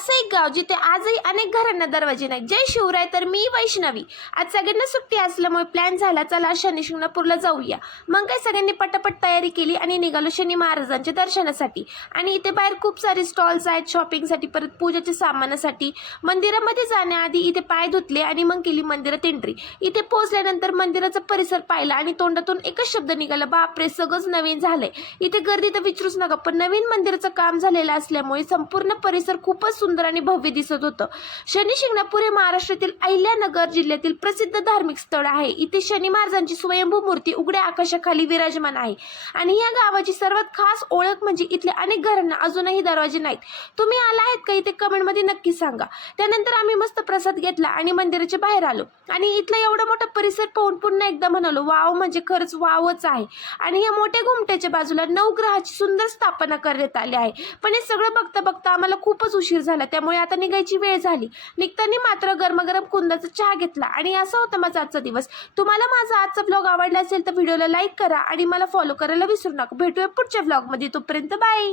असं एक गाव जिथे आजही अनेक घरांना दरवाजे नाहीत. जय शिवराय. तर मी वैष्णवी. आज सगळ्यांना सुट्टी असल्यामुळे प्लॅन झाला, चला शनी शिंगणापूरला जाऊया. मग काय सगळ्यांनी पटापट तयारी केली आणि निघालो शनी महाराजांच्या दर्शनासाठी. आणि इथे बाहेर खूप सारे स्टॉल्स आहेत शॉपिंगसाठी, परत पूजेच्या सामानासाठी. मंदिरामध्ये जाण्याआधी इथे पाय धुतले आणि मग केली मंदिरात एंट्री. इथे पोहोचल्यानंतर मंदिराचा परिसर पाहिला आणि तोंडातून एकच शब्द निघाला, बापरे सगळंच नवीन झालंय. इथे गर्दी तर विचारूच नका, पण नवीन मंदिराचं काम झालेलं असल्यामुळे संपूर्ण परिसर खूपच सुंदर आणि भव्य दिसत होतं. शनी शिंगणापूर हे महाराष्ट्रातील अहिल्यानगर जिल्ह्यातील प्रसिद्ध धार्मिक स्थळ आहे. इथे शनी महाराजांची स्वयंभू मूर्ती उघड्या आकाशाखाली विराजमान आहे. आणि या गावाची सर्वात खास ओळख म्हणजे इथल्या अनेक घरांना अजूनही दरवाजे नाहीत. तुम्ही आला आहेत का इथे कमेंटमध्ये नक्की सांगा. त्यानंतर आम्ही मस्त प्रसाद घेतला आणि मंदिराच्या बाहेर आलो आणि इथला एवढा मोठा परिसर पाहून पुन्हा एकदा म्हणालो, वाव म्हणजे खरंच वावच आहे. आणि या मोठ्या घुमट्याच्या बाजूला नवग्रहाची सुंदर स्थापना करण्यात आली आहे. पण हे सगळं बघता बघता आम्हाला खूपच उशीर झाला, त्यामुळे आता निघायची वेळ झाली. निघताना मात्र गरमागरम कुंदाचा चहा घेतला आणि असा होता माझा आजचा दिवस. तुम्हाला माझा आजचा व्लॉग आवडला असेल तर व्हिडिओला लाईक करा आणि मला फॉलो करायला विसरू नका. भेटूया पुढच्या व्लॉगमध्ये. तोपर्यंत बाय.